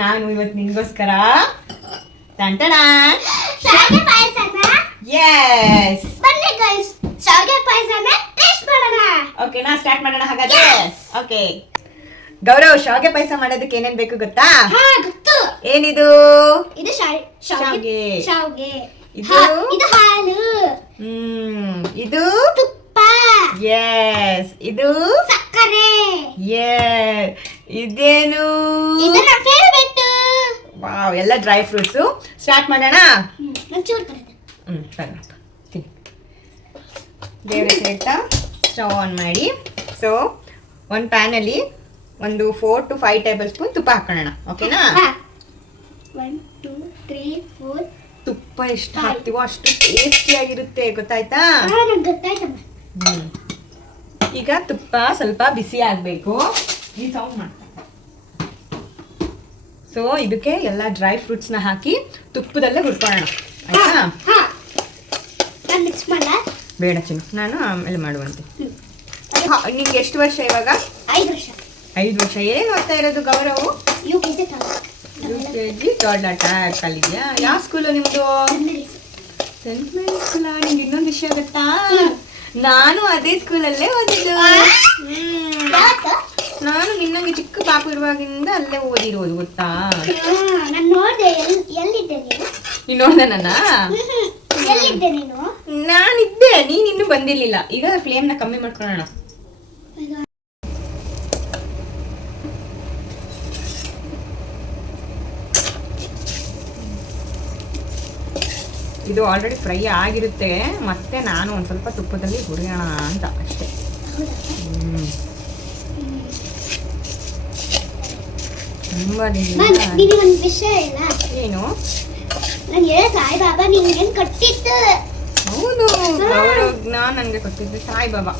ನಾನು ಇವತ್ತು ನಿನ್ಗೋಸ್ಕರ ತಂಟಣ ಶಾವಿಗೆ ಪಾಯಸನ ಎಸ್ ಬನ್ನಿ ಗೈಸ್ ಶಾವಿಗೆ ಪಾಯಸನ ಟೇಸ್ಟ್ ಮಾಡೋಣ. ಓಕೆನಾ, ಸ್ಟಾರ್ಟ್ ಮಾಡೋಣ ಹಾಗಾದ್ರೆ. ಓಕೆ ಗೌರವ್, ಶಾವಿಗೆ ಪಾಯಸ ಮಾಡೋದಕ್ಕೆ ಏನೇನ್ ಬೇಕು ಗೊತ್ತಾ? ಹಾ ಗೊತ್ತು. ಏನಿದು? ಇದು ಶಾವಿಗೆ. ಶಾವಿಗೆ. ಇದು ಇದು ಹಾಲು. ಇದು ತುಪ್ಪ. ಎಸ್. ಇದು ಸಕ್ಕರೆ. ಎಸ್. ಇದೇನು? ಇದು ನನ್ನ ಫೇವರೇಟ್. ವಾವ್, ಎಲ್ಲ ಡ್ರೈ ಫ್ರೂಟ್ಸು. ಸ್ಟಾರ್ಟ್ ಮಾಡೋಣ. ಒಂಚೂರು ಕರೆದ. ತಿನ್ನಿ. ದೇವರ ಹೇಳ್ತಾ ಸ್ಟವ್ ಆನ್ ಮಾಡಿ. ಸೊ ಒಂದು ಪ್ಯಾನಲ್ಲಿ ಒಂದು 4 to 5 ಟೇಬಲ್ ಸ್ಪೂನ್ ತುಪ್ಪ ಹಾಕೋಣ. ಓಕೆನಾ? 1 2 3 4. ತುಪ್ಪ ಎಷ್ಟು ಹಾಕ್ತೀವೋ ಅಷ್ಟು ಟೇಸ್ಟಿಯಾಗಿರುತ್ತೆ, ಗೊತ್ತಾಯ್ತಾ? ನಂಗೆ ಗೊತ್ತಾಯ್ತಮ್ಮ. ಈಗ ತುಪ್ಪ ಸ್ವಲ್ಪ ಬಿಸಿ ಆಗಬೇಕು. ಈ ಸೌಂಡ್ ಮಾಡ್ತಾ. ಸೊ ಇದಕ್ಕೆ ಎಲ್ಲ ಡ್ರೈ ಫ್ರೂಟ್ಸ್ನ ಹಾಕಿ ತುಪ್ಪದಲ್ಲೇ ಹುರ್ಕೊಳ್ಳೋಣ, ಆಯ್ತಾ? ನಾನು ಮಿಕ್ಸ್ ಮಾಡಲಾ? ಬೇಡ ಚಿನ್ನು, ನಾನು ಆಮೇಲೆ ಮಾಡುವಂತೆ. ನಿಂಗೆ ಎಷ್ಟು ವರ್ಷ ಇವಾಗ? 5 ವರ್ಷ. 5 ವರ್ಷ. ಏನು ಓದ್ತಾ ಇರೋದು ಗೌರವ್? UKG UKG ಕಲಿದ್ಯಾ? ಯಾವ ಸ್ಕೂಲು ನಿಮ್ಮದು? ಸೆಂಟ್ ಮೇರಿ ಸ್ಕೂಲಾ? ನಿಂಗೆ ಇನ್ನೊಂದು ವಿಷಯ ಗೊತ್ತಾ? ನಾನು ಅದೇ ಸ್ಕೂಲಲ್ಲೇ ಓದಿದ್ದು. ನಾನು ನಿನ್ನಂಗೆ ಚಿಕ್ಕ ಪಾಪು ಇರುವಾಗಿಂದ ಅಲ್ಲೇ ಓದಿರೋದು, ಗೊತ್ತಾ? ನಾನು ನೋಡಿದೆ. ಎಲ್ಲಿದ್ದೆ ನೀನು? ನೀನು ನೋಡ್ದೆ ನನ್ನ? ಎಲ್ಲಿದ್ದೆ ನೀನು? ನಾನಿದ್ದೆ, ನೀನು ಇನ್ನೂ ಬಂದಿರ್ಲಿಲ್ಲ. ಈಗ ಫ್ಲೇಮ್ನ ಕಮ್ಮಿ ಮಾಡ್ಕೊಳ್ಳೋಣ. ಇದು ಆಲ್ರೆಡಿ ಫ್ರೈ ಆಗಿರುತ್ತೆ, ಮತ್ತೆ ನಾನು ಒಂದು ಸ್ವಲ್ಪ ತುಪ್ಪದಲ್ಲಿ ಹುರಿಯೋಣ ಅಂತ ಅಷ್ಟೇ. ತುಂಬಾ ಒಂದು ವಿಷಯ ಇಲ್ಲ. ಏನು? ನನಗೆ ಸಾಯಿಬಾಬಾ ನಿಂಗೆ ಕೊಟ್ಟಿತ್ತು. ಹೌದು, ನಾನು ನನಗೆ ಕೊಟ್ಟಿದ್ದು ಸಾಯಿಬಾಬಾ.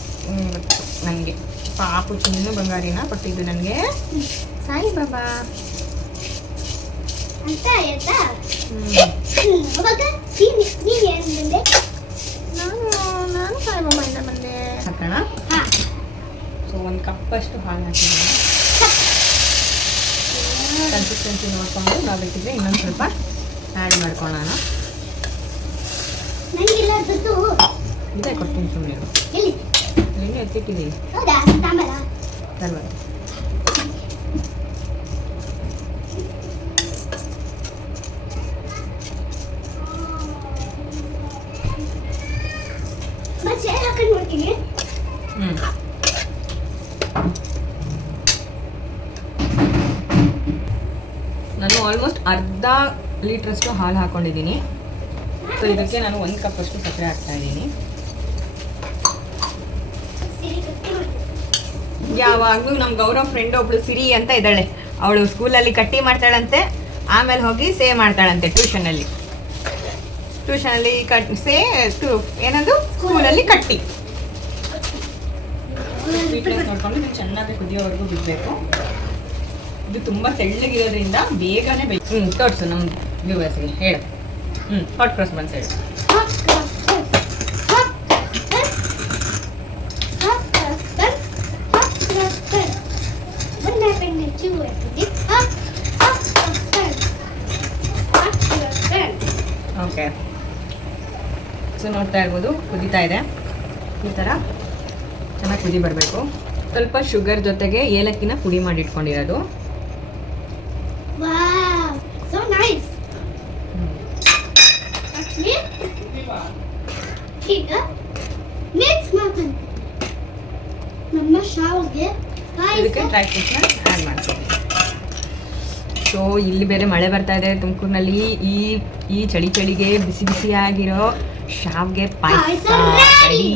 ಗೊತ್ತು ನನಗೆ. ಪಾಪು ಚಿನ್ನು ಬಂಗಾರಿನ ಕೊಟ್ಟಿದ್ದು ನನಗೆ ಸಾಯಿಬಾಬಾ ಅಂತ ಆಯ್ತಾ? ಅವಾಗ ನೀನು ಏನು ಬಂದೆ? ನಾನು ಸಾಯಿಬಾಬಾಯಿಂದ ಬಂದೆ. ಹಾಕೋಣ. ಸೊ 1 ಕಪ್ಪಷ್ಟು ಹಾಲು ಹಾಕಿದ್ದೀನಿ. ಕನ್ಸಿಸ್ಟೆನ್ಸಿ ನೋಡ್ಕೊಂಡು ನಾವು ಬೇಕಿದ್ರೆ ಇನ್ನೊಂದು ಸ್ವಲ್ಪ ಆ್ಯಡ್ ಮಾಡ್ಕೊಳ್ಳೋಣ. ನನಗಿಲ್ಲ ದುಡ್ಡು ಇದೇ ಕೊಡ್ತೀನಿ, ಸುಮ್ಮನೆ ಎಲ್ಲಿ ಎಣ್ಣೆ ಎತ್ತಿಟ್ಟಿದ್ದೀನಿ. ಹೌದಾ? ತಾಂಬಲ ಅಲ್ವಾ? ಮತ್ತೆ ಹಾಕೊಂಡು ನೋಡ್ತೀನಿ. ನಾನು ಆಲ್ಮೋಸ್ಟ್ ಅರ್ಧ ಲೀಟ್ರಷ್ಟು ಹಾಲು ಹಾಕೊಂಡಿದ್ದೀನಿ. ಸೊ ಇದಕ್ಕೆ ನಾನು 1 ಕಪ್ಪಷ್ಟು ಸಕ್ಕರೆ ಹಾಕ್ತಾ ಇದ್ದೀನಿ. ಯಾವಾಗಲೂ ನಮ್ಮ ಗೌರವ್ ಫ್ರೆಂಡ್ ಒಬ್ಳು ಸಿರಿ ಅಂತ ಇದ್ದಾಳೆ. ಅವಳು ಸ್ಕೂಲಲ್ಲಿ ಕಟ್ಟಿ ಮಾಡ್ತಾಳಂತೆ, ಆಮೇಲೆ ಹೋಗಿ ಸೇವ್ ಮಾಡ್ತಾಳಂತೆ ಟ್ಯೂಷನಲ್ಲಿ ಏನದು ಸ್ಕೂಲಲ್ಲಿ ಕಟ್ಟಿ. ಸ್ವೀಟ್ನೆಸ್ ನೋಡ್ಕೊಂಡು ನೀವು ಚೆನ್ನಾಗಿ ಕುದಿಯೋವರೆಗೂ ಬಿಡಬೇಕು. ಇದು ತುಂಬ ತೆಳ್ಳಗಿರೋದ್ರಿಂದ ಬೇಗನೆ ತೋರಿಸು ನಮ್ಮ ವ್ಯೂವರ್ಸ್ಗೆ. ಹೇಳು. ಹಾಟ್ ಕ್ರಾಸ್ ಬನ್ಸ್ ಹೇಳು. ಓಕೆ, ಸೊ ನೋಡ್ತಾ ಇರ್ಬೋದು ಕುದೀತಾ ಇದೆ. ಈ ಥರ ಚೆನ್ನಾಗಿ ಕುದಿ ಬರಬೇಕು. ಸ್ವಲ್ಪ ಶುಗರ್ ಜೊತೆಗೆ ಏಲಕ್ಕಿನ ಪುಡಿ ಮಾಡಿ ಇಟ್ಕೊಂಡಿರೋದು. ಈಗ ಮಿಕ್ಸ್ ಮಾಡ್ತೀನಿ. ನಮ್ಮ ಶಾವಿಗೆ ಇದಕ್ಕೆ ಡ್ರೈ ಫ್ರೂಟ್ಸ್ನ ಆ್ಯಡ್ ಮಾಡ್ತೀನಿ. ಸೊ ಇಲ್ಲಿ ಬೇರೆ ಮಳೆ ಬರ್ತಾ ಇದೆ ತುಮಕೂರಿನಲ್ಲಿ. ಈ ಚಳಿಗೆ ಬಿಸಿ ಬಿಸಿಯಾಗಿರೋ ಶಾವಿಗೆ ಪಾಯಸ ರೆಡಿ.